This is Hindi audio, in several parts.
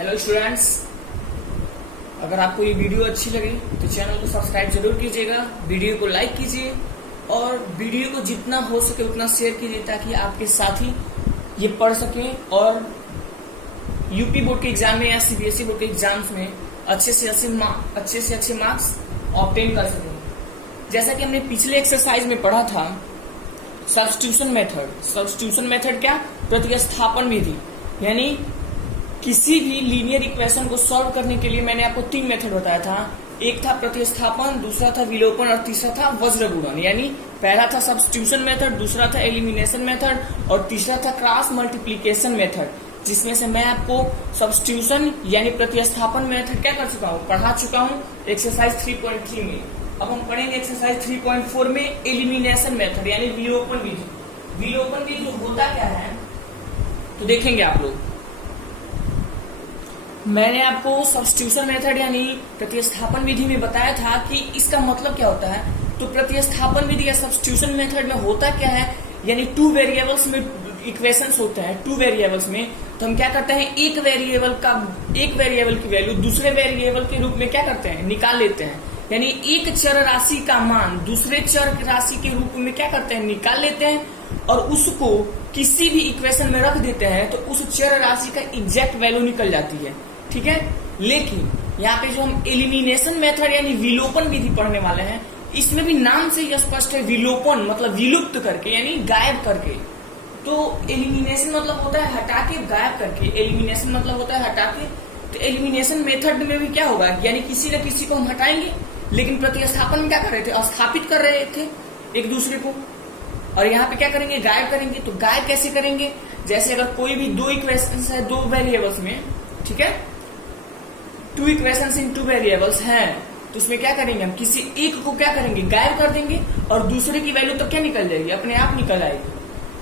हेलो स्टूडेंट्स, अगर आपको ये वीडियो अच्छी लगे तो चैनल को सब्सक्राइब जरूर कीजिएगा, वीडियो को लाइक कीजिए और वीडियो को जितना हो सके उतना शेयर कीजिए ताकि आपके साथी ये पढ़ सकें और यूपी बोर्ड के एग्जाम में या सीबीएसई बोर्ड के एग्जाम्स में अच्छे से अच्छे मार्क्स ऑब्टेन कर सकें। जैसा कि हमने पिछले एक्सरसाइज में पढ़ा था सब्स्टिट्यूशन मेथड। सब्स्टिट्यूशन मेथड क्या? प्रतिस्थापन विधि। यानी किसी भी लीनियर इक्वेशन को सॉल्व करने के लिए मैंने आपको 3 मेथड बताया था। एक था प्रतिस्थापन, दूसरा था विलोपन और तीसरा था वज्र गुणन। यानी पहला था सब्स्टिट्यूशन मेथड, दूसरा था एलिमिनेशन मेथड और तीसरा था क्रॉस मल्टीप्लीकेशन मेथड, जिसमें से मैं आपको सब्स्टिट्यूशन यानी प्रतिस्थापन मेथड क्या कर चुका हूँ, पढ़ा चुका हूँ एक्सरसाइज 3.3 में। अब हम पढ़ेंगे एक्सरसाइज 3.4 में एलिमिनेशन मेथड यानी विलोपन विधि। विलोपन विधि होता क्या है तो देखेंगे आप लोग। मैंने आपको सब्स्टिट्यूशन मेथड यानी प्रतिस्थापन विधि में बताया था कि इसका मतलब क्या होता है। तो प्रतिस्थापन विधि या सब्स्टिट्यूशन मेथड में होता क्या है, यानी 2 वेरिएबल्स में इक्वेशंस होते हैं। 2 वेरिएबल्स में तो हम क्या करते हैं, एक वेरिएबल की वैल्यू दूसरे वेरिएबल के रूप में क्या करते हैं, निकाल लेते हैं। यानी एक चर राशि का मान दूसरे चर राशि के रूप में क्या करते हैं, निकाल लेते हैं और उसको किसी भी इक्वेशन में रख देते हैं तो उस चर राशि का एग्जैक्ट वैल्यू निकल जाती है। ठीक है, लेकिन यहाँ पे जो हम एलिमिनेशन मेथड यानी विलोपन विधि पढ़ने वाले हैं, इसमें भी नाम से यह स्पष्ट है, विलोपन मतलब विलुप्त करके यानी गायब करके। तो एलिमिनेशन मतलब होता है हटा के, गायब करके। एलिमिनेशन मतलब होता है हटा के। तो एलिमिनेशन मेथड में भी क्या होगा, यानी किसी न किसी को हम हटाएंगे, लेकिन प्रतिस्थापन में क्या कर रहे थे, स्थापित कर रहे थे एक दूसरे को। और यहाँ पे क्या करेंगे, गायब करेंगे। तो गायब कैसे करेंगे, जैसे अगर कोई भी 2 इक्वेशंस है 2 वेरिएबल्स में, ठीक है, 2 इक्वेशंस इन 2 वेरिएबल्स हैं, तो उसमें क्या करेंगे, हम किसी एक को क्या करेंगे, गायब कर देंगे और दूसरे की वैल्यू तो क्या निकल जाएगी, अपने आप निकल आएगी।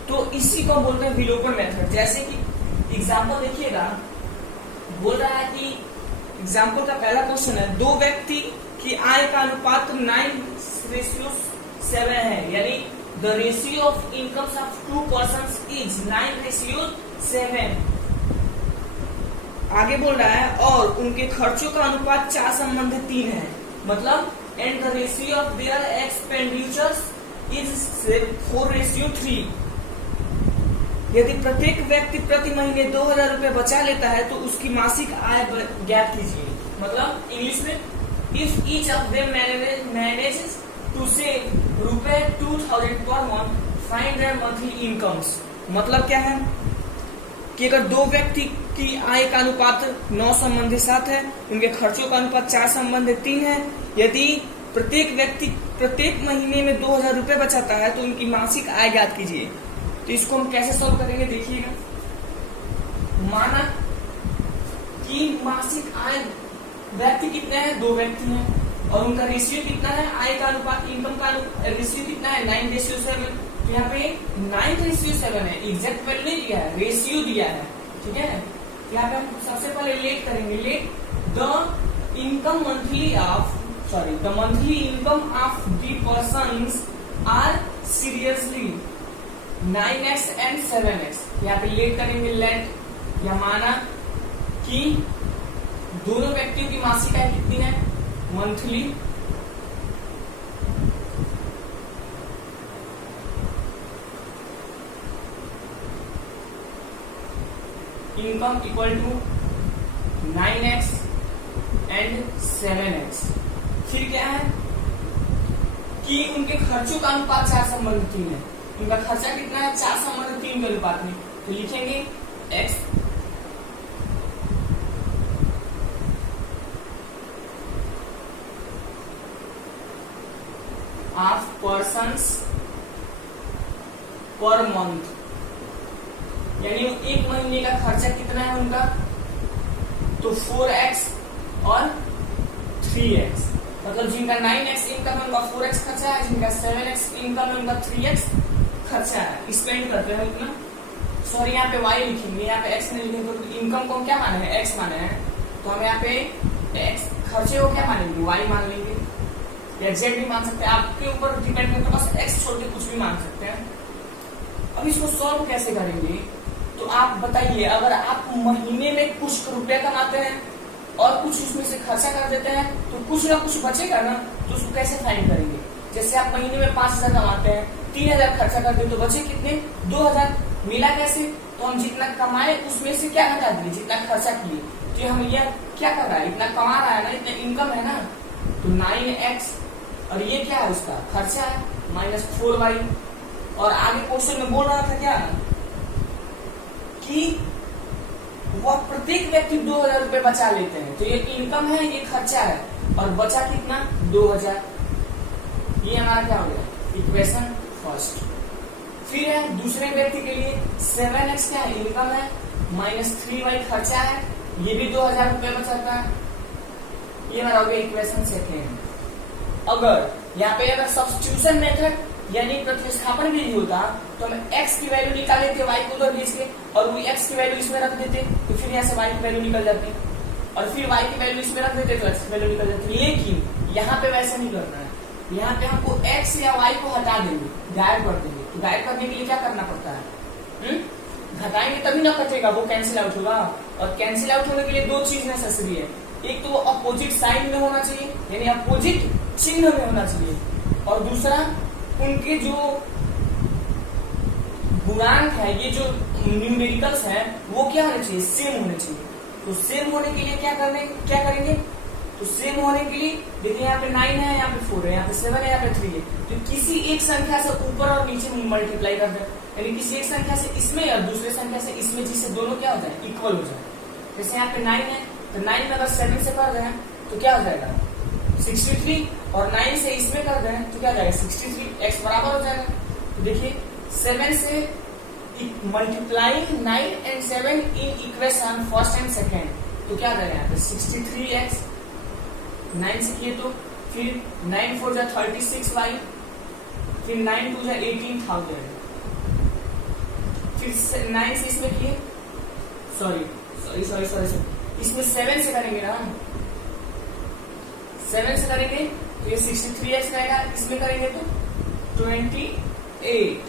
तो इसी को बोलते हैं विलोपन मेथड। जैसे कि एग्जाम्पल देखिएगा, बोल रहा है कि एग्जाम्पल का पहला क्वेश्चन है, 2 व्यक्ति की आय का अनुपात 9:7 है। यानी the ratio of incomes of 2 persons is 9:7। आगे बोल रहा है और उनके खर्चों का अनुपात 4:3 है। मतलब and the ratio of their expenditures is 4:3। यदि प्रत्येक व्यक्ति प्रति महीने 2000 रुपए बचा लेता है तो उसकी मासिक आय ज्ञात कीजिए। मतलब इंग्लिश में, if each of them manages to save ₹2000 per month, find their monthly incomes. मतलब क्या है कि अगर 2 व्यक्ति की आय का अनुपात 9:7 है, उनके खर्चों का अनुपात 4:3 है, यदि प्रत्येक व्यक्ति प्रत्येक महीने में 2000 रुपए बचाता है तो उनकी मासिक आय ज्ञात कीजिए। तो इसको हम कैसे सॉल्व करेंगे देखिएगा। माना कि मासिक आय व्यक्ति कितने हैं, 2 व्यक्ति हैं और उनका रेशियो कितना है, आय का अनुपात इनकम का रेशियो कितना है, 9:7। तो यहाँ पे 9:7 है, एग्जैक्ट वैल्यू नहीं दिया है, रेशियो दिया है। ठीक है, यहाँ पे हम सबसे पहले लेट करेंगे। Let the monthly income of the persons are seriously 9x and 7x। यहाँ पे लेट करेंगे, लेट या माना कि दोनों व्यक्तियों की मासिक आय कितनी है, monthly income equal to 9x and 7x। फिर क्या है कि उनके खर्चों का अनुपात 4:3 है। उनका खर्चा कितना है, 4:3 के अनुपात में। तो लिखेंगे x of persons per month, यानी एक महीने का खर्चा कितना है उनका, तो 4x और 3x। मतलब जिनका 9x इनकम है उनका 4x खर्चा है, जिनका 7x इनकम है उनका 3x खर्चा है। स्पेंड करते हैं उतना, सॉरी यहाँ पे y लिखेंगे, यहाँ पे x नहीं लिखेंगे। तो इनकम को क्या माने हैं, x माने हैं, तो हम यहाँ पे x खर्चे को क्या मानेंगे, y मान लेंगे या z भी मान सकते हैं, आपके ऊपर डिपेंड करता है, बस x छोड़ के कुछ भी मान सकते हैं। अब इसको सॉल्व कैसे करेंगे, तो आप बताइए, अगर आप महीने में कुछ रुपया कमाते हैं और कुछ उसमें से खर्चा कर देते हैं तो कुछ ना कुछ बचेगा ना, तो उसको कैसे फाइंड करेंगे? जैसे आप महीने में 5,000 कमाते हैं, 3,000 खर्चा कर दे तो बचे कितने? 2,000। मिला कैसे? तो हम जितना कमाए उसमें से क्या घटा दिए? जितना खर्चा किए। तो हम यह क्या कर रहा है? इतना कमा रहा है ना, इतना इनकम है ना, तो 9x और ये क्या है? उसका खर्चा है -4y। और आगे क्वेश्चन में बोल रहा था क्या कि वह प्रत्येक व्यक्ति 2,000 रुपए बचा लेते हैं। तो ये इनकम है, ये खर्चा है, और बचा कितना? 2,000। ये हमारा क्या हो गया? Equation first. फिर है दूसरे व्यक्ति के लिए 7x क्या है? इनकम है, -3y खर्चा है, ये भी 2,000 रुपए बचाता है। ये हमारा हो गया इक्वेशन सेकेंड। अगर यहाँ पे अगर सब्स्टिट्यूशन मेथड यानी प्रतिस्थापन विधि होता तो हम x की वैल्यू निकाल लेते y को उधर भेज के, और वो x की वैल्यू इसमें रख देते, तो फिर यहाँ से y की वैल्यू निकल जाती, और फिर y की वैल्यू इसमें रख देते तो x की वैल्यू निकल जाती। लेकिन यहाँ पे वैसा नहीं करना है। यहाँ पे हमको x या y को हटा देंगे, गायब कर देंगे। तो गायब करने के लिए क्या करना पड़ता है? घटाएंगे तभी ना कटेगा, वो कैंसिल आउट होगा। और कैंसिल आउट होने के लिए दो चीज नेसेसरी है। एक तो वो अपोजिट साइन में होना चाहिए, यानी अपोजिट चिन्ह में होना चाहिए, और दूसरा उनके जो गुणांक है, ये जो न्यूमेरिकल्स है, वो क्या होने चाहिए? सेम होने चाहिए। तो सेम होने के लिए क्या करेंगे? तो सेम होने के लिए देखिए, यहाँ पे 9 है, यहाँ पे 4 है, यहाँ पे 7 है, यहाँ पे 3 है, तो किसी एक संख्या से ऊपर और नीचे मल्टीप्लाई कर दे, यानी किसी एक संख्या से इसमें और दूसरे संख्या से इसमें, जिससे दोनों क्या हो जाए? इक्वल हो जाए। जैसे यहाँ पे 9 है, तो 9 में अगर 7 से कर दें तो क्या हो जाएगा? 63, और 9 से इसमें कर दें तो क्या हो जाएगा? 63। x बराबर हो जाएगा। तो देखिए 7 से multiplying 9 and 7 in equation first and second, तो क्या आ जाएगा यहाँ पे? 63x 9 से किए तो फिर 9 4 जा 36y, फिर 9 2 जा 18,000, फिर 9 से इसमें किए, सॉरी इसमें 7 से करेंगे ना, 7 से करेंगे तो ये 63x रहेगा, इसमें करेंगे तो 28,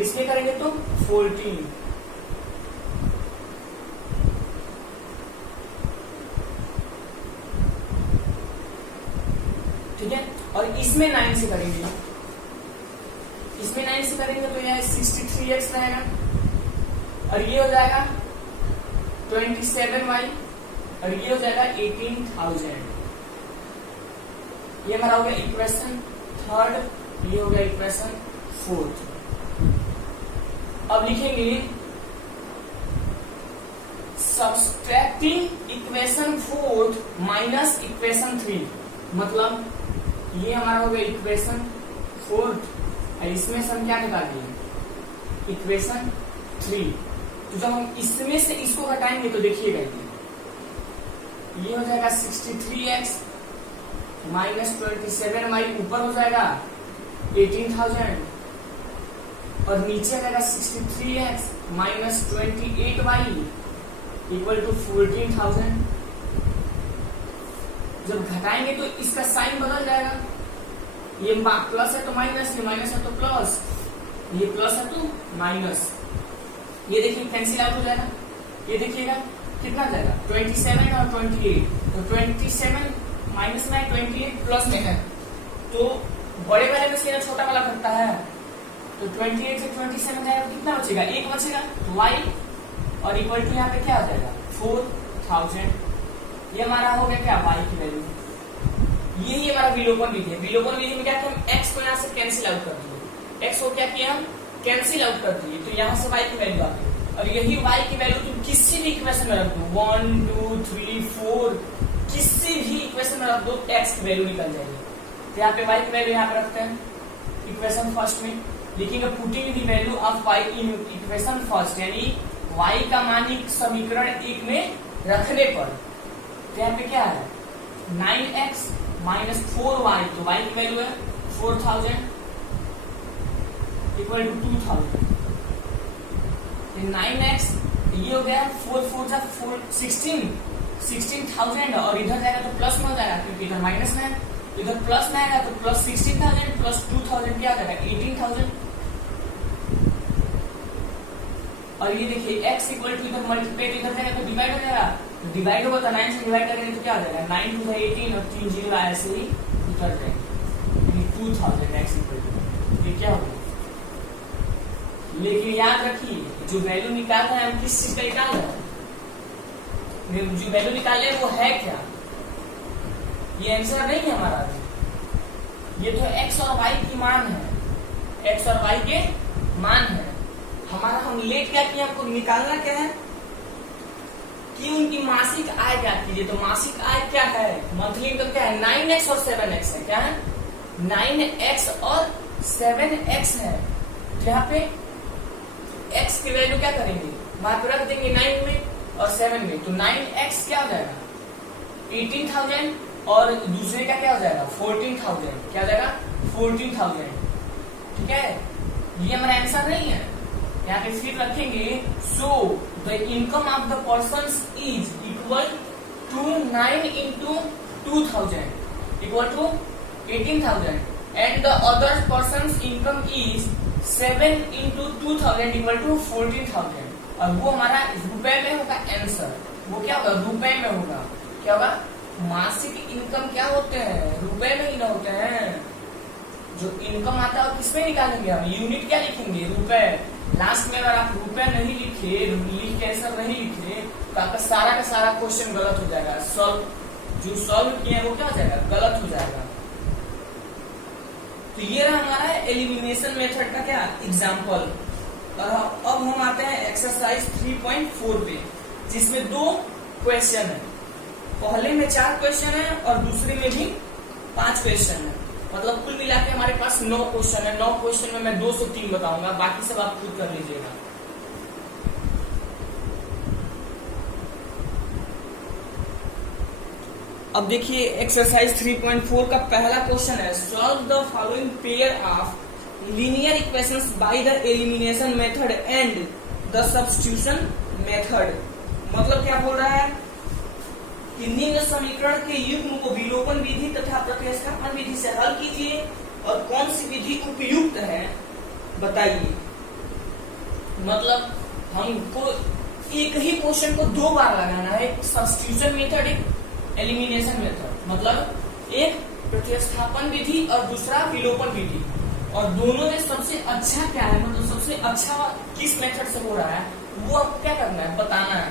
इसमें करेंगे तो 14। ठीक है, और इसमें 9 से करेंगे, इसमें 9 से करेंगे तो यह 63x रहेगा, और ये हो जाएगा 27y, और ये हो जाएगा 18,000। ये हमारा हो गया इक्वेशन थर्ड, ये हो गया इक्वेशन फोर्थ। अब लिखेंगे subtracting equation fourth minus equation 3, मतलब ये हमारा हो गया इक्वेशन फोर्थ, और इसमें से हम क्या निकालेंगे? इक्वेशन 3। तो जब हम इसमें से इसको घटाएंगे तो देखिएगा ये हो जाएगा 63x -27y, ऊपर हो जाएगा 18,000, और नीचे आ जाएगा 63x -28y इक्वल टू 14,000। जब घटाएंगे तो इसका साइन बदल जाएगा, ये प्लस है तो माइनस, ये माइनस है तो प्लस, ये प्लस है तो माइनस। ये देखिए कैंसिल आउट हो जाएगा। ये देखिएगा कितना जाएगा? 27 और 28, तो 27 माइनस में है, 28 प्लस में है, तो बड़े वाले में से छोटा वाला घटता है, तो 28 से 27 जाएगा, कितना बचेगा? 1 बचेगा, तो y और इक्वल टू यहाँ पे क्या आ जाएगा? 4,000। ये हमारा हो गया क्या? y की वैल्यू। यही हमारा विलोपन विधि है। विलोपन विधि में क्या किया? हम x को यहाँ से कैंसिल आउट कर दिए, x को क्या किया? हम कैंसिल आउट कर दिए, तो यहाँ से y की वैल्यू आ गई, और यही y की वैल्यू तुम किसी भी इक्वेशन में रख दो, 1 2 3 4, किसी भी इक्वेशन में रख दो, x की वैल्यू निकल जाएगी। तो यहाँ पे y की वैल्यू यहाँ पे रखते हैं इक्वेशन फर्स्ट में, लिखेंगे putting the value of y in equation first, यानी y का मान समीकरण 1 में रखने पर। तो यहाँ पे क्या है? 9x -4y, तो y की वैल्यू है 4,000 इक्वल टू 2,000। 9x ये हो गया 4 4 जा 16,000, और इधर जाएगा तो प्लस में हो जाएगा, क्योंकि इधर माइनस में है, इधर प्लस में आएगा तो प्लस 16,000 प्लस 2,000 क्या आ जाएगा? 18,000। और ये देखिए x इक्वल टू इधर मल्टीप्लाई इधर जाएगा तो डिवाइड हो जाएगा, तो डिवाइड होगा तो 9 से डिवाइड करेंगे तो क्या हो जाएगा 9 टू 18 और 3 जीरो ऐसे ही उतर जाएंगे, 2000 x इक्वल टू, ये क्या होगा। लेकिन याद रखिए जो वैल्यू निकालना है हम किस चीज का निकाल रहे हैं, जो वैल्यू निकाले वो है क्या, ये आंसर नहीं है हमारा, ये तो x और y की मान है, x और y के मान है हमारा। हम लेट क्या किया, हमको निकालना क्या है कि उनकी मासिक आय क्या कीजिए, तो मासिक आय क्या है, मंथली इनकम क्या है, 9x और 7x है, क्या है 9x और 7x है। तो यहाँ पे x की वैल्यू क्या करेंगे, वहां पे रख देंगे 9 में और 7 में, तो 9x क्या हो जाएगा 18,000 और दूसरे का क्या हो जाएगा 14,000, क्या हो जाएगा 14,000, ठीक है। ये हमारा आंसर नहीं है, यहाँ पे फिर रखेंगे so the income of the person is equal to 9 into 2000 equal to 18,000 and the other person income is 7 into 2000 equal to 14,000, और वो हमारा रुपए में होगा आंसर, वो क्या होगा रुपए में होगा, क्या होगा मासिक इनकम क्या होते हैं रुपए में ही ना होते हैं, जो इनकम आता है किसमें निकालेंगे हम, यूनिट क्या लिखेंगे रुपए, लास्ट में अगर आप रुपए नहीं लिखे, लिख के आंसर नहीं लिखे तो आपका सारा का सारा क्वेश्चन गलत हो जाएगा, जो सॉल्व किए वो क्या हो जाएगा गलत हो जाएगा। तो ये रहा हमारा एलिमिनेशन मेथड का क्या एग्जाम्पल। अब हम आते हैं एक्सरसाइज 3.4 पे, जिसमें 2 क्वेश्चन है, पहले में 4 क्वेश्चन है और दूसरे में भी 5 क्वेश्चन है, मतलब कुल मिला के हमारे पास 9 क्वेश्चन है। 9 क्वेश्चन में मैं 2 से 3 बताऊंगा, बाकी सब आप खुद कर लीजिएगा। अब देखिए एक्सरसाइज 3.4 का पहला क्वेश्चन है, solve the following pair of linear equations by the elimination method and the substitution method. मतलब क्या बोल रहा है कि निम्न समीकरण के युग्म को विलोपन विधि तथा प्रतिस्थापन विधि से हल कीजिए और कौन सी विधि उपयुक्त है बताइए। मतलब हमको एक ही क्वेश्चन को 2 बार लगाना है, एक सब्स्टिट्यूशन मेथड एक एलिमिनेशन मेथड, मतलब एक प्रतिस्थापन विधि और दूसरा विलोपन विधि, और दोनों में सबसे अच्छा क्या है, मतलब सबसे अच्छा किस मेथड से हो रहा है वो आपको क्या करना है बताना है।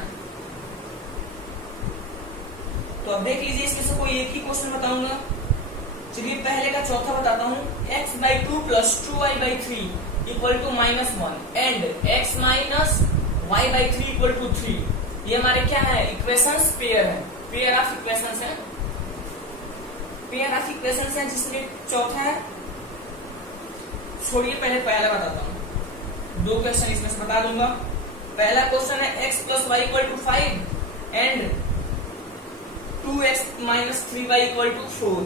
तो अब देख लीजिए, इसमें से कोई एक ही क्वेश्चन बताऊंगा। चलिए पहले का चौथा बताता हूँ, x/2 + 2y/3 equal to -1 and x - y/3 equal to 3। ये हमारे क्या है इक्वेशंस पेयर है, पेयर ऑफ इक्वेशंस है, पेयर ऑफ इक्वेशंस है, जिसमें चौथा है। छोड़िए पहले पहला बताता हूँ, 2 क्वेश्चन इसमें से बता दूंगा। पहला क्वेश्चन है x + y = 5 and 2x - 3y = 4।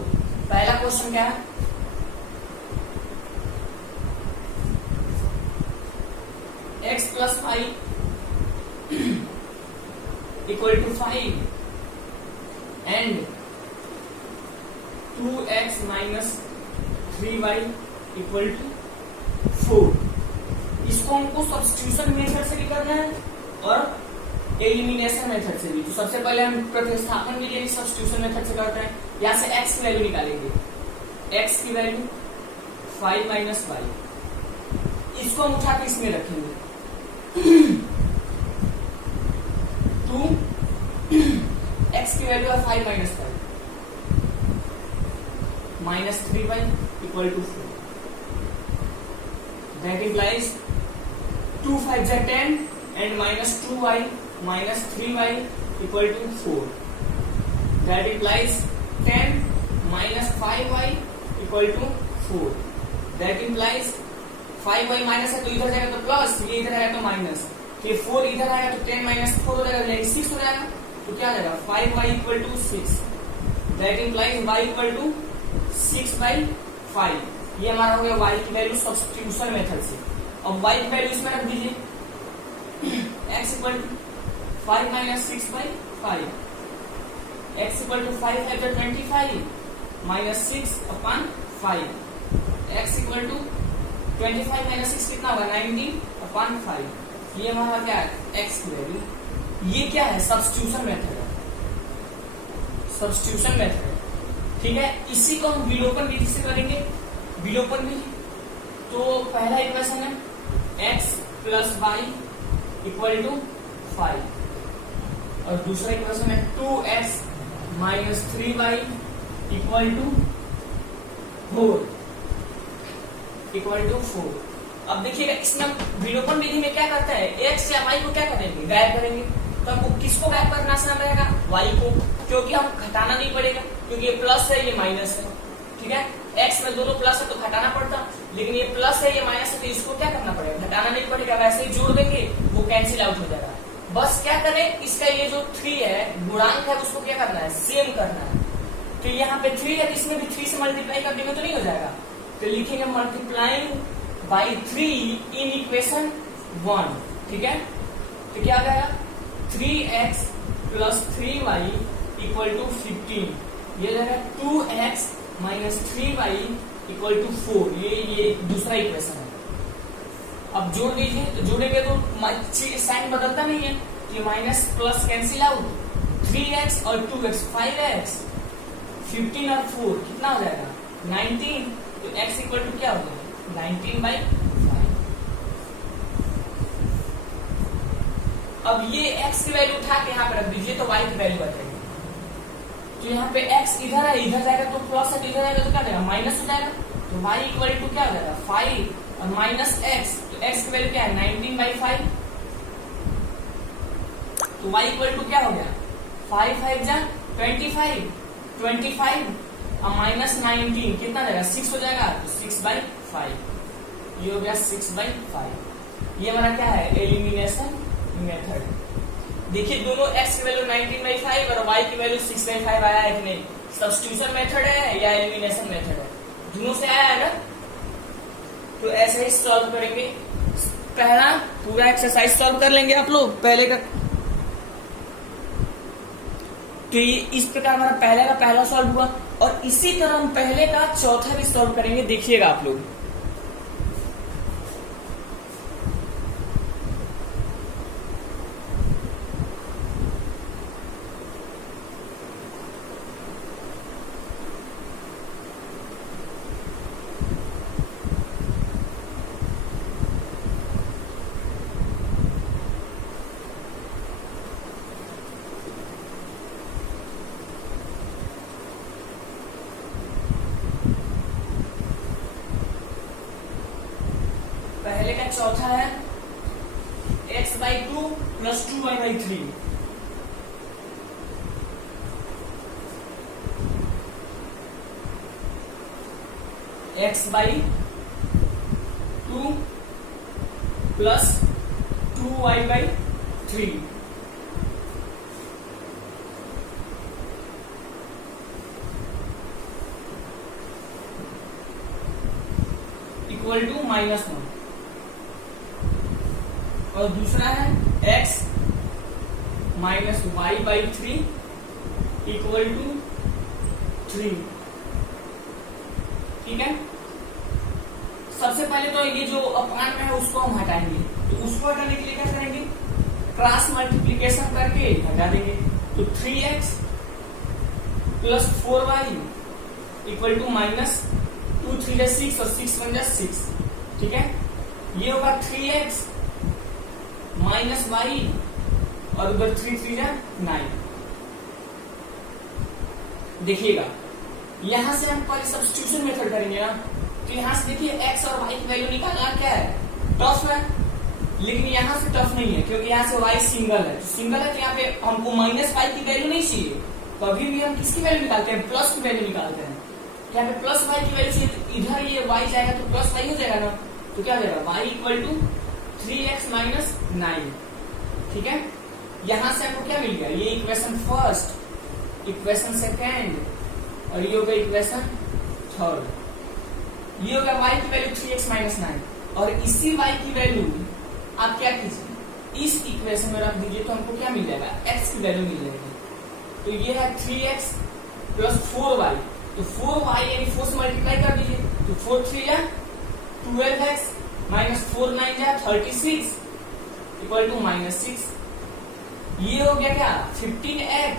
पहला क्वेश्चन क्या है, x + y = 5 and 2x - 3y = 4। इसको हमको सब्स्टिट्यूशन मेथड से भी करना है और एलिमिनेशन मेथड से भी। तो सबसे पहले हम प्रतिस्थापन के लिए सब्स्टिट्यूशन मेथड से करते हैं। यहाँ से x की वैल्यू निकालेंगे, x की वैल्यू 5 - y, इसको हम उठा के इसमें रखेंगे 2 x की वैल्यू है 5 - y -3y = 4। That implies 2 × 5 = 10 and -2y - 3y = 4. That implies 10 - 5y = 4. That implies 5y minus है तो इधर जाएगा तो प्लस, ये इधर आएगा तो माइनस, ये 4 इधर आएगा तो 10 - 4 हो जाएगा, यानी 6 हो जाएगा। तो क्या आ जाएगा 5y = 6। That implies y = 6/5। ये हमारा हो गया y की वैल्यू सब्स्टिट्यूशन मेथड से। अब y की वैल्यू इसमें रख दीजिए, x = 5 - 6/5, x = 5 × 25 -6/5, x = 25 - 6 कितना होगा 19/5। ये हमारा क्या है, एक्स की वैल्यू। ये क्या है, सब्स्टिट्यूशन मेथड है, सब्स्टिट्यूशन मेथड। ठीक है, इसी को हम विलोपन विधि से करेंगे। विलोपन विधि, तो पहला इक्वेशन है x plus y equal to 5 और दूसरा इक्वेशन है 2x minus 3y equal to 4। अब देखिएगा इसमें हम विलोपन विधि में क्या करता है, x या y को क्या करेंगे, गायब करेंगे। तो हमको किसको गायब करना आसान रहेगा, y को, क्योंकि हम घटाना नहीं पड़ेगा, क्योंकि ये प्लस है ये माइनस है। ठीक है, x में दोनों प्लस है तो घटाना पड़ता, लेकिन ये प्लस है ये माइनस है तो इसको क्या करना पड़ेगा, घटाना नहीं पड़ेगा, वैसे ही जोड़ देंगे वो कैंसिल आउट हो जाएगा। बस क्या करें, इसका ये जो 3 है गुणांक है उसको क्या करना है, सेम करना है। तो यहाँ पे 3 है तो इसमें भी 3 से मल्टीप्लाई कर देंगे तो नहीं हो जाएगा, तो लिखेंगे मल्टीप्लाइंग बाई 3 इन इक्वेशन 1। ठीक है, तो क्या आ जाएगा 3x plus 3y equal to 15, ये जाएगा 2x minus 3y equal to 4। ये दूसरा इक्वेशन है। अब जोड़ दीजिए, तो जोड़ेंगे तो साइन बदलता नहीं है, ये minus plus cancel out, 3x और 2x 5x, 15 और 4 कितना हो जाएगा 19। तो x इक्वल टू क्या हो जाएगा 19/5। अब ये x की वैल्यू उठा के यहाँ पे रख दीजिए तो y की वैल्यू आ जाएगी। तो यहाँ पे x इधर है, इधर जाएगा तो प्लस है, इधर आएगा तो क्या जाएगा माइनस हो जाएगा। तो y इक्वल टू क्या हो जाएगा 5 और माइनस x, तो x की वैल्यू क्या है 19/5। तो y इक्वल टू क्या हो गया 5 5 जा 25 और माइनस 19 कितना जाएगा 6 हो जाएगा, तो 6/5। ये हो गया 6/5। ये हमारा क्या है एलिमिनेशन मेथड। देखिए दोनों x की वैल्यू 19/5 और y की वैल्यू 6/5 आया है कि नहीं, सब्स्टिट्यूशन मेथड है या एलिमिनेशन मेथड है, दोनों से आया है ना। तो ऐसे ही सॉल्व करेंगे, पहला पूरा एक्सरसाइज सॉल्व कर लेंगे आप लोग पहले का। तो ये इस प्रकार हमारा पहले का पहला सॉल्व हुआ और इसी तरह हम पहले का चौथा भी सॉल्व करेंगे, देखिएगा आप लोग। पहले का चौथा है x/2 plus 2y/3। x/2 plus 2y/3 equal to -1। और दूसरा है x minus y/3 equal to 3। ठीक है, सबसे पहले तो ये जो अपान में है उसको हम हटाएंगे, तो उसको हटाने के लिए क्या करेंगे, क्रॉस मल्टीप्लीकेशन करके हटा देंगे। तो 3x plus 4y equal to minus 2 3 6 और 6 1 6। ठीक है, ये होगा 3x माइनस y और उधर 3 3 9। देखिएगा यहां से हम पहले सब्स्टिट्यूशन मेथड करेंगे ना, तो यहां से देखिए x और y की वैल्यू निकालना क्या है, टफ है, लेकिन यहां से टफ नहीं है क्योंकि यहां से y सिंगल है। तो सिंगल है तो यहाँ पे हमको माइनस y की वैल्यू नहीं चाहिए, कभी भी हम किसकी वैल्यू निकालते हैं, प्लस की वैल्यू निकालते हैं। तो यहाँ पे प्लस y की वैल्यू चाहिए, तो इधर ये y जाएगा तो प्लस y हो जाएगा ना, तो क्या हो जाएगा y equal to 3x minus 9। ठीक है, यहां से आपको क्या मिल गया, ये इक्वेशन फर्स्ट, इक्वेशन सेकेंड और ये होगा इक्वेशन थर्ड। ये होगा y की वैल्यू 3x माइनस 9 और इसी y की वैल्यू आप क्या कीजिए इस इक्वेशन में रख दीजिए, तो हमको क्या मिल जाएगा x की वैल्यू मिल जाएगी। तो ये है 3x प्लस 4y, तो 4y यानी 4 से मल्टीप्लाई कर दीजिए, तो 4 3 12x माइनस 4 9 36 इक्वल टू -6। ये हो गया क्या 15x,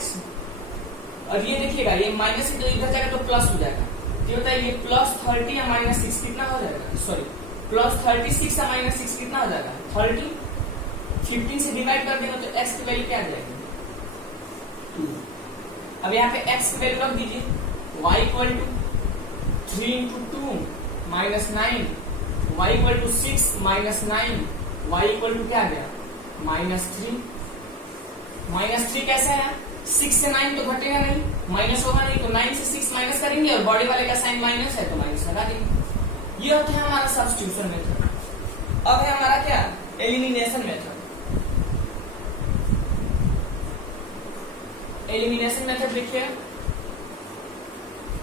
और ये देखिएगा ये माइनस तो इधर जाएगा तो प्लस हो जाएगा। ये होता है ये +30 या -6 कितना हो जाएगा, सॉरी +36 या -6 कितना हो जाएगा 30। 15 से डिवाइड कर देंगे तो x की वैल्यू क्या आ जाएगी 2। अब यहाँ पे x की वैल्यू रख दीजिए, y equal to 3 into 2 -9, y equal to 6 -9, y equal to क्या आ गया -3। -3 कैसे है, 6 से 9 तो घटेगा नहीं, माइनस होगा नहीं, तो 9 से 6 माइनस करेंगे और बॉडी वाले का साइन माइनस है तो माइनस लगा देंगे। ये होता है हमारा सब्स्टिट्यूशन मेथड। अब है हमारा क्या एलिमिनेशन मेथड। एलिमिनेशन मेथड देखिए,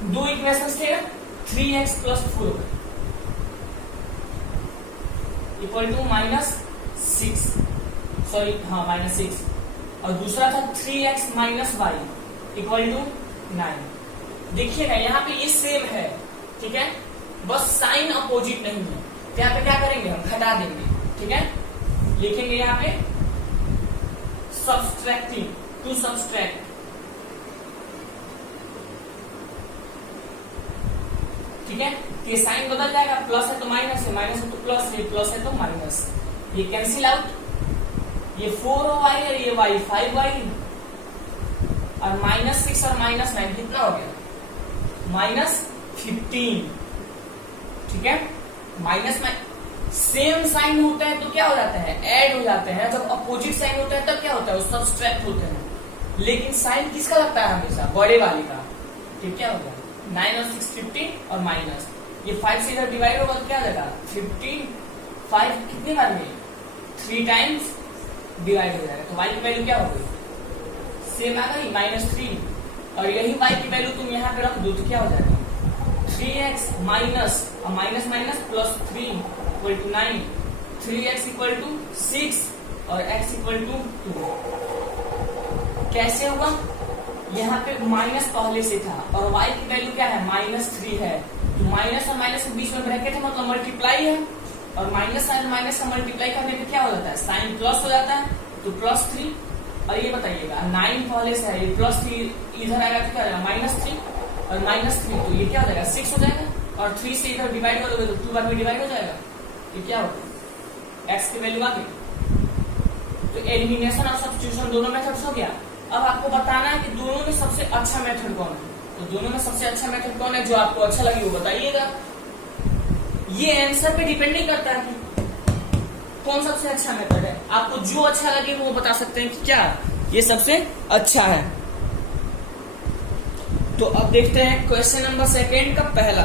दो इक्वेशंस थे 3x + 4 इक्वल टू -6, सॉरी हाँ -6, और दूसरा था 3x - y इक्वल टू 9। देखिएगा यहाँ पे ये सेम है, ठीक है, बस साइन अपोजिट नहीं है, तो यहाँ पे क्या करेंगे हम घटा देंगे, ठीक है, लिखेंगे यहाँ पे सब्सट्रैक्टिंग, टू सब्सट्रैक्ट, ठीक है, ये साइन बदल जाएगा, प्लस है तो माइनस है, माइनस है तो प्लस है, प्लस है तो माइनस, ये कैंसिल आउट, ये 4y और ये y 5y और -6 और -9 कितना हो गया -15, ठीक है। माइनस सेम साइन होता है तो क्या हो जाता है ऐड हो जाते हैं, जब अपोजिट साइन होता है तब क्या होता है वो सब्सट्रैक्ट होते हैं, लेकिन साइन किसका लगता है हमेशा बड़े वाले का, ठीक, क्या हो गया 9 और 6 15 और माइनस ये 5 से इधर डिवाइड होगा तो क्या आ जाएगा 15, 5 कितनी बार में 3 टाइम्स डिवाइड हो जाएगा, तो y की वैल्यू क्या हो गई सेम आ गई -3, और यही y की वैल्यू तुम यहाँ पे रख दो तो क्या हो जाएगा 3x माइनस और minus minus +3 equal to 9, 3x equal to 6 और x इक्वल टू 2। कैसे हुआ, यहाँ पे माइनस पहले से था और y की वैल्यू क्या है -3 है, तो माइनस और माइनस के बीच में ब्रैकेट है मतलब मल्टीप्लाई है, और माइनस और माइनस का मल्टीप्लाई करने पे क्या हो जाता है साइन प्लस हो जाता है, तो +3। और ये बताइएगा 9 पहले से है, ये +3 इधर आएगा तो क्या हो जाएगा -3 और -3, तो ये क्या हो जाएगा 6 हो जाएगा, और 3 से इधर डिवाइड करोगे तो 2 बार में डिवाइड हो जाएगा, ये क्या होगा x की वैल्यू आ गई। तो एलिमिनेशन और सब्स्टिट्यूशन दोनों मेथड्स हो गया। अब आपको बताना है कि दोनों में सबसे अच्छा मेथड कौन है, तो दोनों में सबसे अच्छा मेथड कौन है जो आपको अच्छा लगे वो बताइएगा। ये आंसर पे डिपेंड नहीं करता है कि कौन सबसे अच्छा मेथड है, आपको जो अच्छा लगे वो बता सकते हैं कि क्या ये सबसे अच्छा है। तो अब देखते हैं क्वेश्चन नंबर 2 का पहला।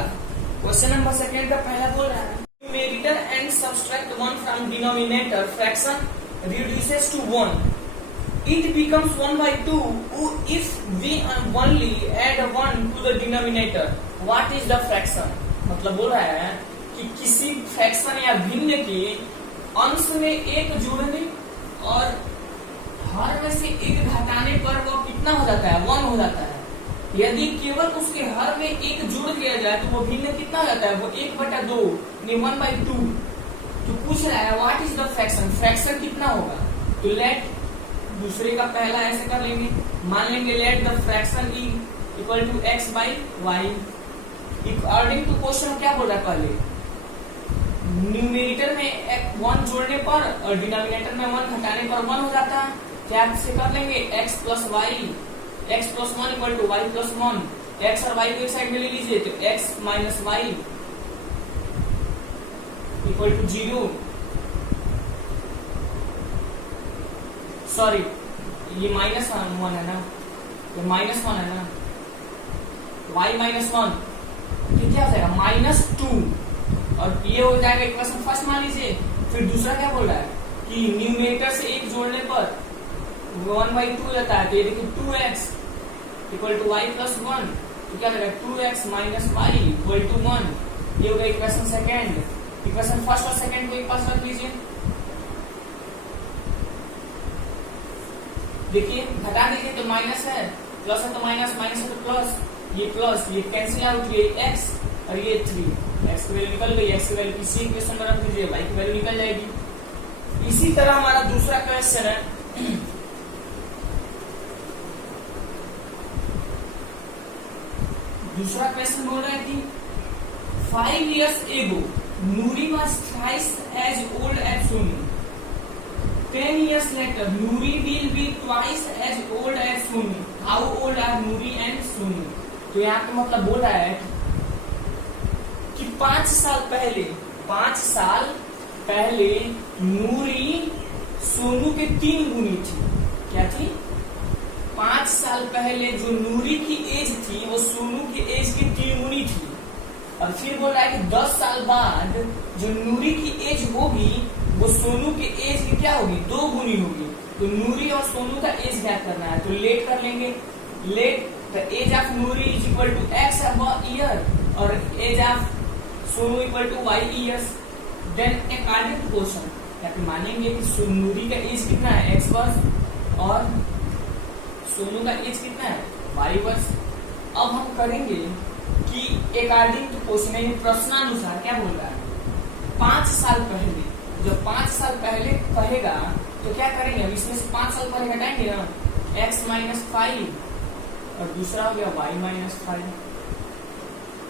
क्वेश्चन नंबर 2 का पहला बोल रहा है numerator and subtract 1 from denominator fraction reduces to 1, it becomes 1/2 if we only add 1 to the denominator. What is the fraction? मतलब बोल रहा है कि किसी फ्रैक्शन या भिन्न के अंश में एक जोड़ने और हर में से एक घटाने पर वो कितना हो जाता है 1 हो जाता है। यदि केवल उसके हर में एक जोड़ दिया जाए तो वो भिन्न कितना हो जाता है वो 1/2 यानी 1/2। तो पूछ रहा है what is the fraction, fraction कितना होगा, तो लेट दूसरे का पहला ऐसे कर लेंगे, मान लेंगे let the fraction equal to x/y। According to question क्या बोल रहा है पहले न्यूमेरेटर में 1 जोड़ने पर और डिनोमिनेटर में 1 घटाने पर 1 हो जाता है, क्या से कर लेंगे x + y, x + 1 equal to y + 1, x और y को एक साइड में ले लीजिए तो x - y equal to 0, sorry ये -1 है ना, ये -1 है ना, y - 1 तो क्या हो जाएगा -2, और ये हो जाएगा इक्वेशन फर्स्ट मान लीजिए। फिर दूसरा क्या बोल रहा है कि न्यूमेरेटर से एक जोड़ने पर 1/2 हो जाता है, तो ये देखिए 2x इक्वल टू y + 1, तो क्या हो जाएगा 2x - y इक्वल टू 1। ये हो गया इक्वेशन सेकेंड। इक्वेशन फर्स्ट और सेकंड को एक पास रख लीजिए, देखिए घटा दीजिए तो माइनस है, प्लस है तो माइनस, माइनस है तो प्लस, ये कैंसिल आउट, ये x और ये 3, x की वैल्यू निकल गई, x की वैल्यू किसी इक्वेशन में रख दीजिए, y की वैल्यू निकल जाएगी। इसी तरह हमारा दूसरा क्वेश्चन है, दूसरा क्वेश्चन बोल रहा है कि 5 years ago Nuri was thrice as old as Sonu. 10 years later Nuri will be twice as old as Sonu. How old are Nuri and Sonu? तो यहाँ पे मतलब बोल रहा है कि 5 साल पहले नूरी सोनू के 3 गुनी थी। क्या थी? 5 साल पहले जो नूरी की एज थी वो सोनू की एज की 3 गुनी थी। और फिर बोल रहा है कि 10 साल बाद जो नूरी की एज होगी वो सोनू की एज की क्या होगी? 2 गुनी होगी। तो नूरी और सोनू का एज ज्ञात करना है, तो लेट कर लेंगे। Let the age of Noori is equal to X year और age of Sonu equal to Y years. Then according to question यहाँ पे मानेंगे कि नूरी का एज कितना है? एक्स वर्ष और सोनू का एज कितना है? वाई वर्ष। अब हम करेंगे कि अकॉर्डिंग टू क्वेश्चन यानी प्रश्नानुसार क्या बोल रहा है? 5 साल पहले, जब 5 साल पहले कहेगा तो क्या करेंगे? अब इसमें से 5 साल पहले घटाएंगे ना, x माइनस 5 और दूसरा हो गया y माइनस 5।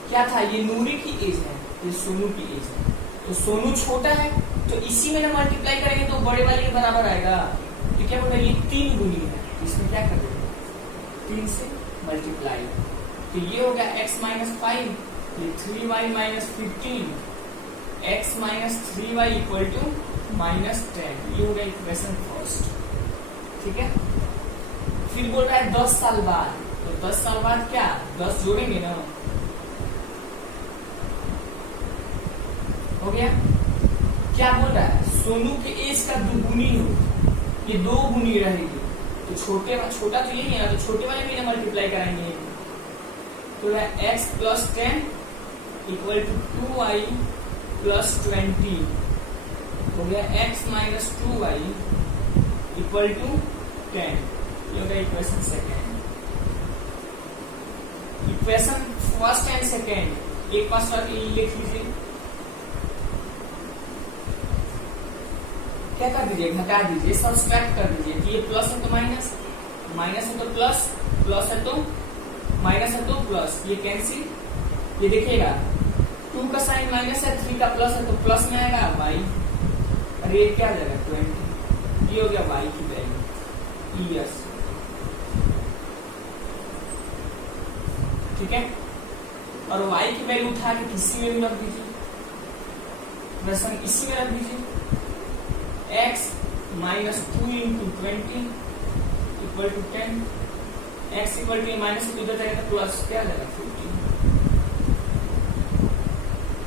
क्या था? ये नूरी की एज है, ये सोनू की एज है। तो सोनू छोटा है तो इसी में ना मल्टीप्लाई करेंगे तो बड़े वाले के बराबर आएगा। तो क्या बोला? ये 3 गुनी है, इसमें क्या कर देंगे? 3 से मल्टीप्लाई। तो ये हो गया x माइनस 5, ये 3y minus 15, x minus 3y equal to minus 10। ये हो गया इक्वेशन फर्स्ट। ठीक है। फिर बोल रहा है 10 साल बाद, तो 10 साल बाद क्या? 10 जोड़ेंगे ना, हो गया। क्या बोल रहा है? सोनू के एज का 2 गुनी हो, ये 2 गुनी रहेगी। तो छोटा तो यही है, तो छोटे वाले में मल्टीप्लाई कराएंगे। तो x plus 10 equal to 2y plus 20 हो गया। x minus 2y equal to 10। ये हो गया equation second. Equation first and second एक पास लिख लीजिए। क्या कर दीजिए? घटा दीजिए, सब्सट्रैक्ट कर दीजिए। कि ये प्लस है तो माइनस, माइनस है तो प्लस, प्लस है तो माइनस है तो प्लस, ये कैंसिल। ये देखिएगा 2 का साइन माइनस है, 3 का प्लस है तो प्लस में आएगा y। और ये क्या आ जाएगा? 20। ये हो गया y की वैल्यू ईयर्स। ठीक है। और y की वैल्यू उठा के किसी में भी रख दीजिए, प्रश्न इसी में रख दीजिए। x minus 2 into 20 equal to 10, x equal to minus से इधर जाएगा तो प्लस क्या आ जाएगा? 15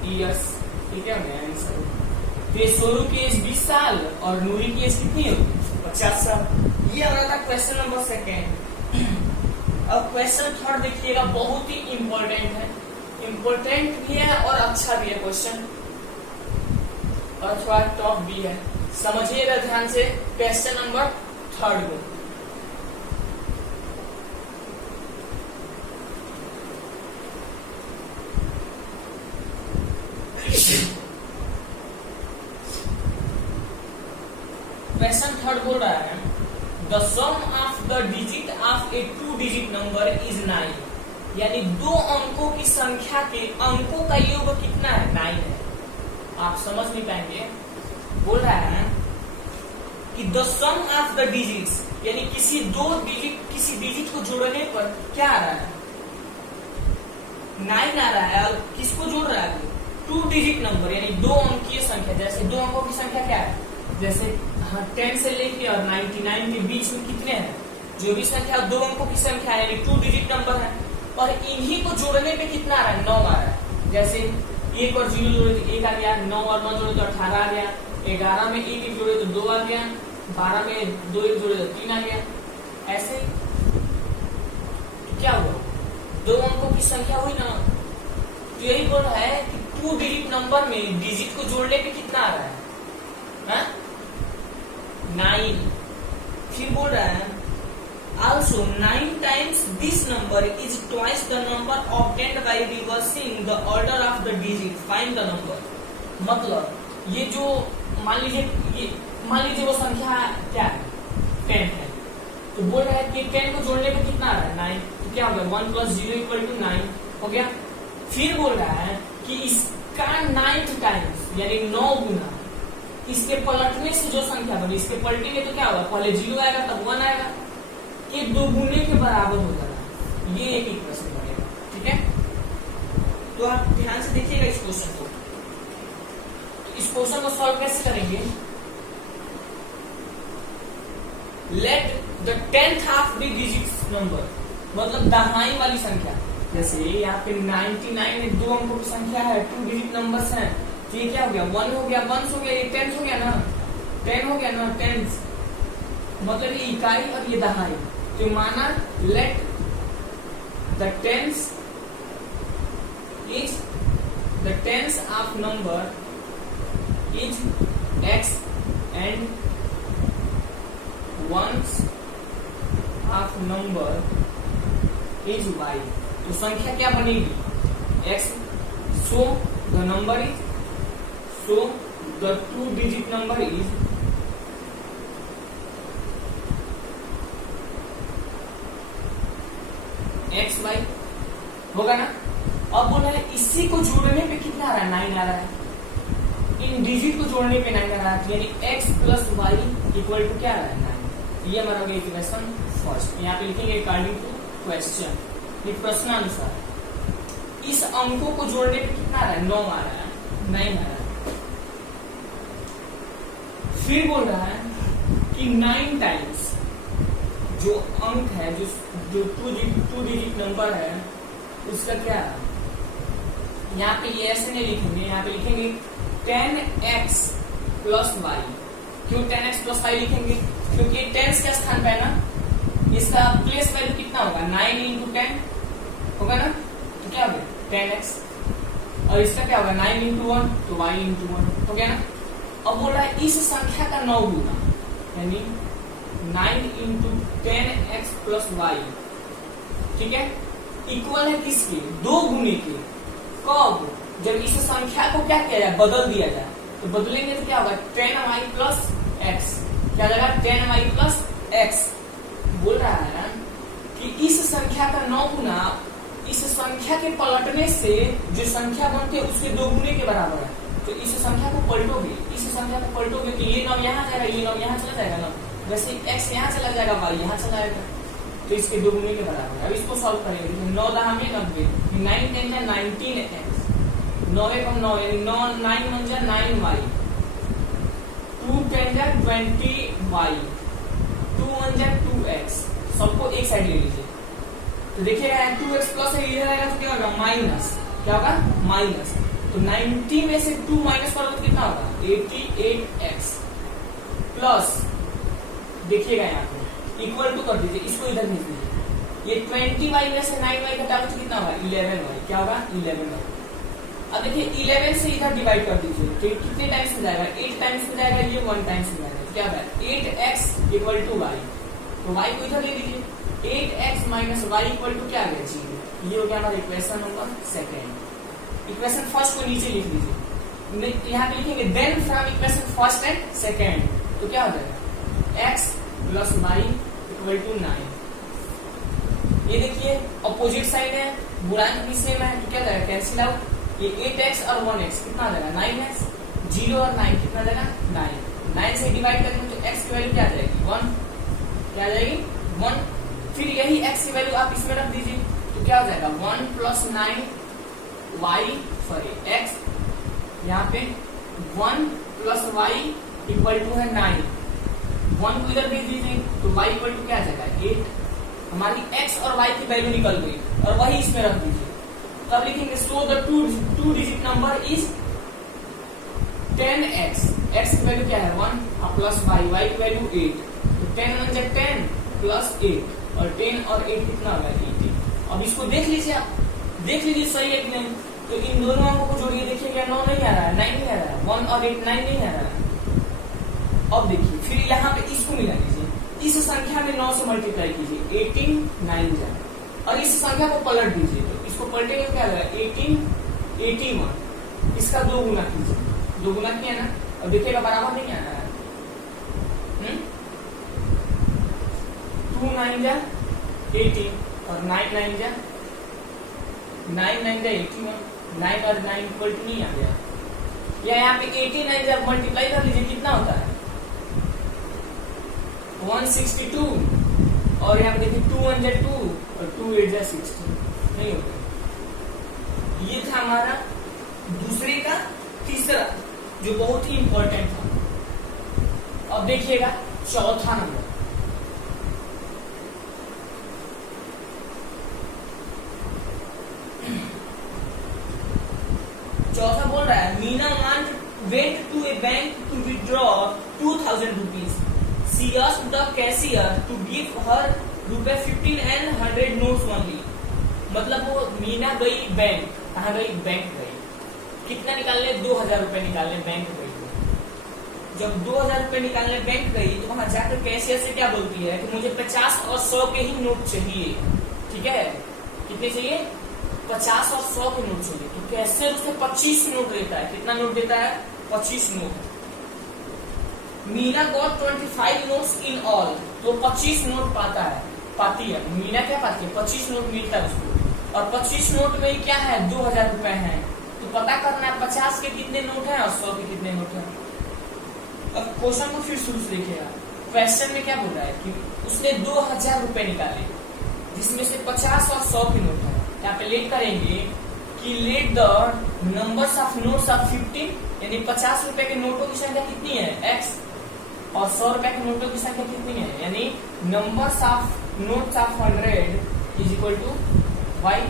ईयर्स। ठीक है ना आंसर। तो ये सोनू की एज 20 साल और नूरी की एज कितनी होगी? 50 साल। ये आ रहा था क्वेश्चन नंबर सेकेंड। अब क्वेश्चन थर्ड देखिएगा, बहुत ही इंपॉर्टेंट है, इंपॉर्टेंट भी है और अच्छा भी है क्वेश्चन, और थोड़ा टॉप भी है। समझिएगा ध्यान से क्वेश्चन नंबर थर्ड को। क्वेश्चन थर्ड बोल रहा है the sum of the digit of a 2 digit number is 9। यानी 2 अंकों की संख्या के अंकों का योग कितना है? 9 है। आप समझ नहीं पाएंगे। बोल रहा है कि the sum of the digits, यानी किसी डिजिट को जोड़ने पर क्या आ रहा है? 9 आ रहा है। और किसको जोड़ रहा है? 2 डिजिट नंबर यानी 2 अंकीय संख्या। जैसे 2 अंकों की संख्या क्या है? जैसे 10 से लेके और 99 के बीच में कितने हैं? जो भी संख्या 2 अंकों की संख्या है यानी 2 डिजिट नंबर है। और इन्हीं को जोड़ने पे कितना आ रहा है? 9 आ रहा है। जैसे 1 और 0 जोड़े तो 1 आ गया, 9 और 9 जोड़े तो 18 आ गया, 11 में 1 जोड़े तो 2 आ गया, 12 में 2 1 जोड़े तो 3 आ गया। ऐसे तो क्या हुआ? 2 अंकों की संख्या हुई ना। तो यही बोल रहा है कि 2 डिजिट नंबर में डिजिट को जोड़ने पे कितना आ रहा है? 9। फिर बोल रहा है also 9 times this number is twice the number obtained by reversing the order of the digit. Find the number। मतलब ये जो मान लीजिए ये मान लीजिए वो संख्या क्या है 10 है, तो बोल रहा है कि 10 को जोड़ने पे कितना आ रहा है 9, तो क्या हो गया 1 + 0 = 9 हो गया। फिर बोल रहा है कि इसका 9th टाइम्स यानी 9 गुना इसके पलटने से जो संख्या बनी, इसके पलटेंगे तो क्या होगा, पहले 0 आएगा तब 1 आएगा, कि 2 गुने के बराबर हो जाएगा। ये एक इक्वेशन बनेगा, ठीक है। तो आप ध्यान से देखिएगा इस क्वेश्चन को। तो इस क्वेश्चन को सॉल्व कैसे करेंगे, let the 10th half be digit number, मतलब दहाई वाली संख्या। जैसे यहाँ पे 99 में 2 अंकों की संख्या है, 2 डिजिट नंबर्स हैं, तो ये क्या हो गया 1 हो गया, 1 हो गया, ये 10 हो गया ना, 10 हो गया ना, 10 मतलब ये इकाई और ये दहाई। तो माना let the tens of number is x and ones of number is y। तो संख्या क्या बनेगी x, so the number is, so the 2 digit number is x y होगा ना। अब बोला है इसी को जोड़ने पे कितना आ रहा है 9 आ रहा है, इन डिजिट को जोड़ने पे 9 आ रहा है, यानी x + y = क्या आ रहा है 9। ये हमारा इक्वेशन फर्स्ट। यहाँ पे लिखेंगे अकॉर्डिंग टू क्वेश्चन, ये प्रश्नानुसार इस अंकों को जोड़ने पे कितना आ रहा है 9 आ रहा है, 9 आ रहा है। फिर बोल रहा है कि 9 टाइम्स जो अंक है, जो 2 डिजिट नंबर है उसका क्या है, यहाँ पे ये ऐसे नहीं लिखेंगे, यहाँ पे लिखेंगे 10x + y। क्यों 10x + y लिखेंगे, क्योंकि 10 के स्थान पे है ना, इसका प्लेस वैल्यू कितना होगा 9 × 10 होगा ना, तो क्या होगा 10x, और इसका क्या होगा 9 × 1 तो y × 1 हो गया ना। अब बोल रहा है इस संख्या का 9 गुना यानी 9 × 10x + y, ठीक है, इक्वल है किसके 2 गुने के। कब, जब इस संख्या को क्या किया जाए बदल दिया जाए, तो बदलेंगे तो क्या होगा 10y + x, क्या जाएगा 10y + x। बोल रहा है कि इस संख्या का 9 गुना इस संख्या के पलटने से जो संख्या बनती है उसके 2 गुने के बराबर है। तो इस संख्या को पलटोगे, तो ये 9 यहाँ जाएगा, ये 9 यहाँ चला जाएगा ना, वैसे x यहाँ चला जाएगा, y यहाँ चला जाएगा, तो इसके 2 गुने के बराबर है। अब इसको सॉल्व करेंगे, 9 × 10 = 90, 9 × 10 = 19x, 9 × 9 यानी 9 × 9 = 9y, 2 × 10 = 20y, 2 × 1 = 2x। सबको एक साइड ले लीजिए, तो देखिएगा 2x प्लस है, इधर आएगा तो क्या होगा माइनस, क्या होगा माइनस। तो 90 में से 2 माइनस करोगे तो कितना होगा 88x प्लस, देखिएगा यहाँ पे इक्वल टू कर दीजिए, इसको इधर भेज दीजिए, ये 20y में से 9y घटाओगे तो कितना होगा 11y, क्या होगा 11y। अब देखिए 11 से इधर डिवाइड कर दीजिए, तो ये कितने टाइम्स में जाएगा 8 टाइम्स में जाएगा, ये 1 टाइम्स में जाएगा, तो क्या होगा 8x = y। तो y को इधर ले लीजिए, 8x - y = क्या आ गया 0। ये हो गया हमारा equation number second. Equation first को नीचे लिख लीजिए, यहाँ पे लिखेंगे then from equation first and second, तो क्या हो जाएगा x + y = 9। ये देखिए अपोजिट साइड है, गुणांक भी सेम है, तो क्या जाएगा कैंसिल आउट, ये 8x और 1x कितना आ जाएगा 9x, 0 और 9 कितना आ जाएगा 9, 9 से डिवाइड करेंगे तो x की वैल्यू क्या आ जाएगी 1, क्या आ जाएगी 1। फिर यही x की वैल्यू आप इसमें रख दीजिए, तो क्या हो जाएगा 1 + 9 y x, यहाँ पे 1 + y = है 9, 1 को इधर भेज दीजिए तो y = क्या आ जाएगा 8। हमारी x और y की वैल्यू निकल गई और वही इसमें रख दीजिए। तब लिखेंगे सो the 2 digit number is 10x, x की वैल्यू क्या है 1 प्लस y की वैल्यू 8, तो 10 × 10 + 8 और 10 और 8 कितना होगा 18। अब इसको देख लीजिए, आप देख लीजिए सही है कि नहीं, तो इन दोनों अंकों को जोड़िए, देखिएगा 9 नहीं आ रहा है, 9 नहीं आ रहा है, 1 और 8 9 नहीं आ रहा है। अब देखिए फिर यहाँ पे इसको मिला लीजिए, इस संख्या में 9 से मल्टीप्लाई कीजिए, 18 9 जाए, और इस संख्या को पलट दीजिए, तो इसको पलटेगा क्या होगा 18 81, इसका 2 गुना कीजिए, 2 गुना किया ना, अब देखिएगा बराबर नहीं आ रहा है, 2 9 जा 18 और 9 9 जा 81, 9 और 9 इक्वल टू नहीं आ गया, या यहाँ पे 89 जब मल्टीप्लाई कर लीजिए कितना होता है 162, और यहाँ पे देखिए 2 1 जा 2 और 2 8 जा 16, नहीं होता। ये था हमारा दूसरे का तीसरा जो बहुत ही इंपॉर्टेंट था। अब देखिएगा चौथा नंबर, चौथा बोल रहा है Meena went to a bank to withdraw 2000 rupees. She asked the cashier to give her ₹15 and 100 notes only. मतलब वो मीना गई बैंक, कहाँ गई, बैंक गई, कितना निकालने, 2000 रुपए निकालने बैंक गई। जब 2000 रुपए निकालने बैंक गई तो वहां जाकर कैशियर से क्या बोलती है कि मुझे 50 और 100 के ही नोट चाहिए, ठीक है, कितने चाहिए, 50 और 100 के नोट चाहिए। तो कैशियर उसे 25 नोट देता है, कितना नोट देता है, 25 note. Meena got 25 notes in all, तो 25 नोट पाती है मीना, क्या पाती है, 25 नोट मिलता है उसको, और 25 नोट में क्या है, 2000 रुपए है। तो पता करना है 50 के कितने नोट है और 100 के कितने नोट है। अब क्वेश्चन को फिर शुरू से देखिएगा। क्वेश्चन में क्या बोल रहा है कि उसने 2000 रुपए निकाले जिसमें से 50 और 100 के नोट है। यहाँ पे लेट करेंगे कि let the numbers of notes of 15, यानी 50 रुपए के नोटों की संख्या कितनी है, x, और 100 रुपए के नोटों की संख्या कितनी है, यानी numbers of notes of 100 is equal to y।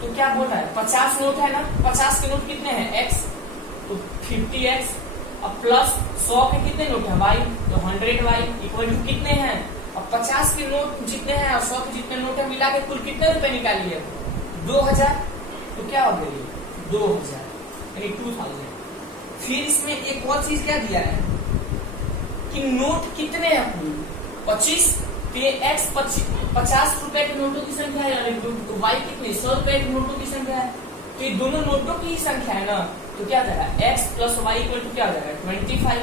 तो क्या बोल रहा है, 50 नोट है ना, 50 के नोट कितने हैं, x, तो 50x, अब प्लस 100 के कितने नोट है, y, तो 100y इक्वल टू कितने हैं, अब 50 के नोट जितने हैं और 100 के जितने नोट है मिला के कुल कितने रुपए निकालिए, 2000। तो क्या हो गई, 2000 यानी 2000। फिर इसमें एक और चीज क्या दिया है कि नोट कितने हैं कुल, 25, तो ये x 50 रुपए के नोटों की संख्या है, तो y कितने, 100 रुपए के नोटों की संख्या है। तो ये दोनों नोटों की संख्या है ना, तो क्या जाएगा, x plus y equal to क्या हो जाएगा, 25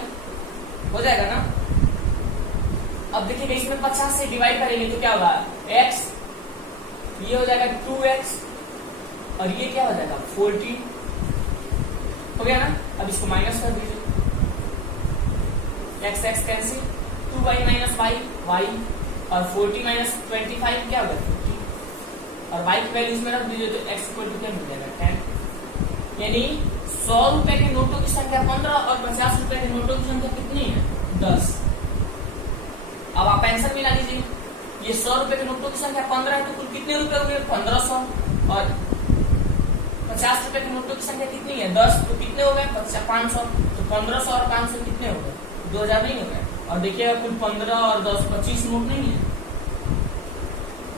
हो जाएगा ना। अब देखिए इसमें 50 से डिवाइड करेंगे तो क्या होगा, x, ये हो जाएगा 2x, और ये क्या हो जाएगा 14, हो गया ना। अब इसको माइनस कर दीजिए, x x cancel, 2y minus y y, और 40 माइनस 25 क्या होगा 50, और y की वैल्यू इसमें रख दीजिए तो x इक्वल टू क्या मिल जाएगा 10। यानी 100 रुपए के नोटों की संख्या 15 और 50 रुपए के नोटों की संख्या कितनी है, 10। अब आप आंसर मिला लीजिए, ये 100 रुपए के नोटों की संख्या 15 है तो कुल कितने रुपए हुए, 1500, और 50 रुपए के नोटों की संख्या कितनी है, 10, तो कितने हो गए, 500, तो 1500 और 500 कितने हो गए, 2000 नहीं हो गए। और देखिएगा कुल 15 और 10 25 नोट नहीं है।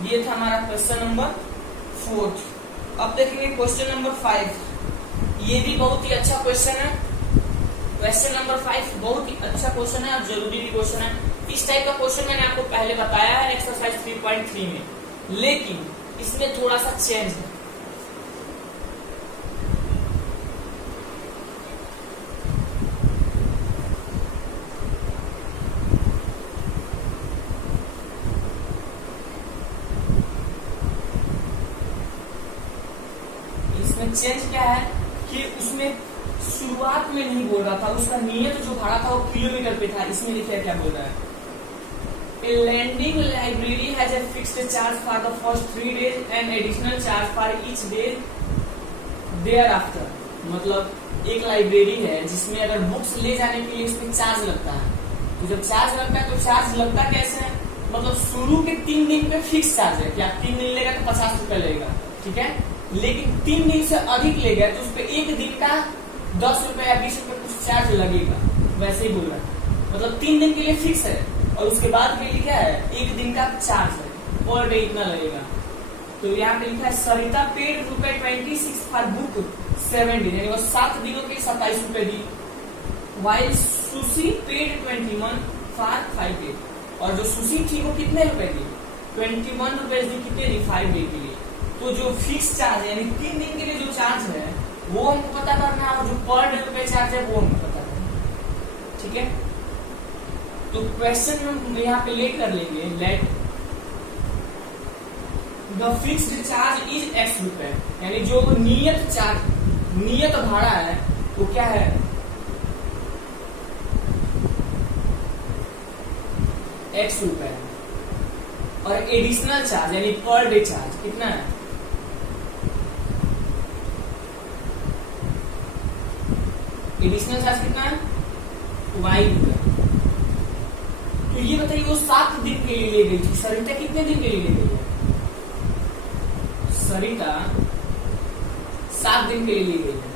ये था हमारा क्वेश्चन नंबर 4। अब देखेंगे क्वेश्चन नंबर 5। ये भी बहुत ही अच्छा क्वेश्चन है। क्वेश्चन नंबर 5 बहुत ही अच्छा क्वेश्चन है और जरूरी भी क्वेश्चन है। इस टाइप का क्वेश्चन मैंने आपको पहले बताया है एक्सरसाइज 3.3 में, लेकिन इसमें थोड़ा सा चेंज है। चेंज क्या है कि उसमें शुरुआत में नहीं बोल रहा था, उसका नियत जो भाड़ा था वो किलोमीटर पे था। इसमें देखिए क्या बोल रहा है, a lending library has a fixed charge for the first 3 days and additional charge for each day thereafter. मतलब एक लाइब्रेरी है जिसमें अगर बुक्स ले जाने के लिए उसमें चार्ज लगता है। तो जब चार्ज लगता है तो चार्ज लगता कैसे है, मतलब शुरू के 3 दिन पे फिक्स चार्ज है कि आप 3 दिन लेगा तो 50 रुपए लेगा, ठीक है। लेकिन 3 दिन से अधिक ले गया तो उस पर 1 दिन का 10 रुपए या 20 रुपए कुछ चार्ज लगेगा। वैसे ही बोल रहा है, मतलब 3 दिन के लिए फिक्स है और उसके बाद के लिए क्या है, 1 दिन का चार्ज है, पर डे इतना लगेगा। तो यहाँ पे लिखा है सरिता पेड ₹26 फॉर बुक 7 दिन, यानी वो 7 दिनों के 27 रुपए दी। While Sushi paid 21 for 5 days, और जो सुशी थी वो कितने रुपए दी, 21 रुपए दी, कितने दी, 5 डे के लिए। तो जो फिक्स चार्ज है यानी 3 दिन के लिए जो चार्ज है वो हमको पता करना है, और जो पर डे रुपए चार्ज है वो हमको पता करना है, ठीक है। तो क्वेश्चन हम यहाँ पे लेट कर लेंगे, let the fixed charge is x रुपए, यानी जो नियत चार्ज, नियत भाड़ा है वो क्या है, x रुपए, और एडिशनल चार्ज यानी पर डे चार्ज कितना है, एडिशनल चार्ज कितना है, y रुपए। तो ये बताइए वो 7 दिन के लिए ले गई थी, सरिता कितने दिन के लिए ले गई है, सरिता 7 दिन के लिए ले गई है।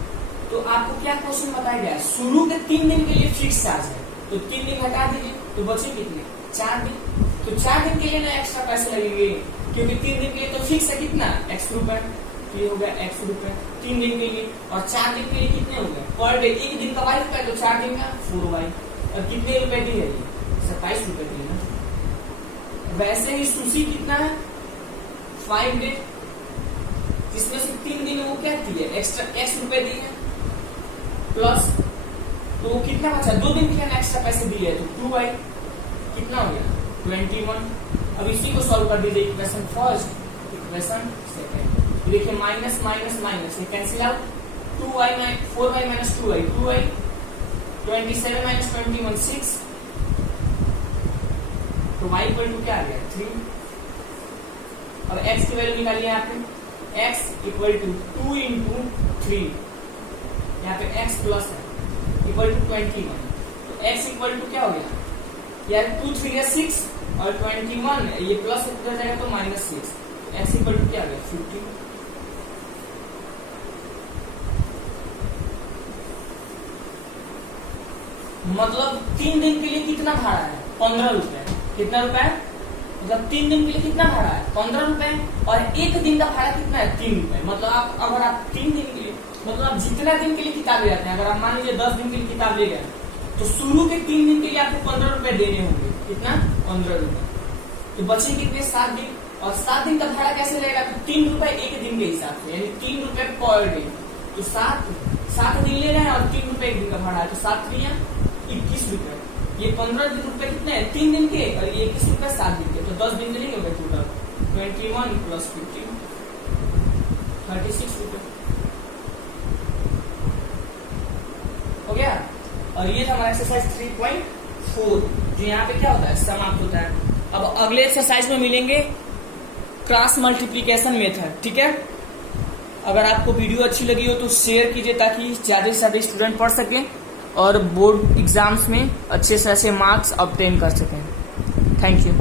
तो आपको क्या क्वेश्चन बताया गया, शुरू के 3 दिन के लिए फिक्स चार्ज है, तो 3 दिन हटा दीजिए तो बचे कितने, 4 दिन। तो 4 दिन के लिए ना एक्स्ट्रा पैसे लगेंगे, क्योंकि 3 दिन के लिए तो फिक्स है कितना, x रुपए, ये हो गया x रुपए 3 दिन के लिए, और 4 दिन के लिए कितने हो गए पर डे, एक दिन का y रुपए, तो 4 दिन का 4y, और कितने रुपए दी है, 27 रुपए दी है। वैसे ही सुशी कितना है, 5 डे, जिसमें से 3 दिन वो क्या दी है, एक्स्ट्रा x रुपए दी है, प्लस तो वो कितना बचा, 2 दिन के लिए एक्स्ट्रा पैसे दिए है, तो 2y कितना हो गया 21। अब इसी को सॉल्व कर दीजिए, इक्वेशन फर्स्ट, इक्वेशन सेकंड, देखिए माइनस माइनस माइनस ये cancel out, 2y 4y minus 2y 2y, 27 minus 21 6, तो y इक्वल टू क्या आ गया 3। अब x की वैल्यू निकालिए यहाँ पे, x इक्वल टू 2 इंटू 3, यहाँ पे x प्लस है इक्वल टू 21, तो x इक्वल टू क्या हो गया यार 2 3 6 और 21 ये प्लस हो जाएगा तो -6, तो x इक्वल टू क्या आ गया 50। मतलब 3 दिन के लिए कितना भाड़ा है 15 रुपए, कितना रुपए है, मतलब 3 दिन के लिए कितना भाड़ा है 15 रुपए, और 1 दिन का भाड़ा कितना है 3 रुपए। मतलब आप अगर आप 3 दिन के लिए, मतलब आप जितना दिन के लिए किताब ले जाते हैं, अगर आप मान लीजिए 10 दिन के लिए किताब ले गए तो शुरू के 3 दिन के लिए आपको 15 रुपए देने होंगे, कितना 15 रुपए, तो बचे कितने 7 दिन, और 7 दिन का भाड़ा कैसे लगेगा, तो 3 रुपए 1 दिन के हिसाब से, यानी 3 रुपए पर डे, तो 7 दिन ले रहे हैं और 3 रुपए 1 दिन का भाड़ा है, तो 7 3 21 रुपए, ये 15 रुपए कितने हैं 3 दिन के, और ये 21 रुपए 7 दिन के, तो 10 दिन के नहीं हो गए टोटल 21 प्लस 15 36 रुपए हो गया। और ये था हमारा एक्सरसाइज 3.4, जो यहाँ पे क्या होता है समाप्त होता है। अब अगले एक्सरसाइज में मिलेंगे क्रॉस मल्टीप्लिकेशन मेथड, ठीक है। अगर आपको वीडियो अच्छी लगी हो तो शेयर कीजिए ताकि ज्यादा से ज्यादा स्टूडेंट पढ़ सकें और बोर्ड एग्जाम्स में अच्छे से अच्छे मार्क्स ऑब्टेन कर सकें। Thank you.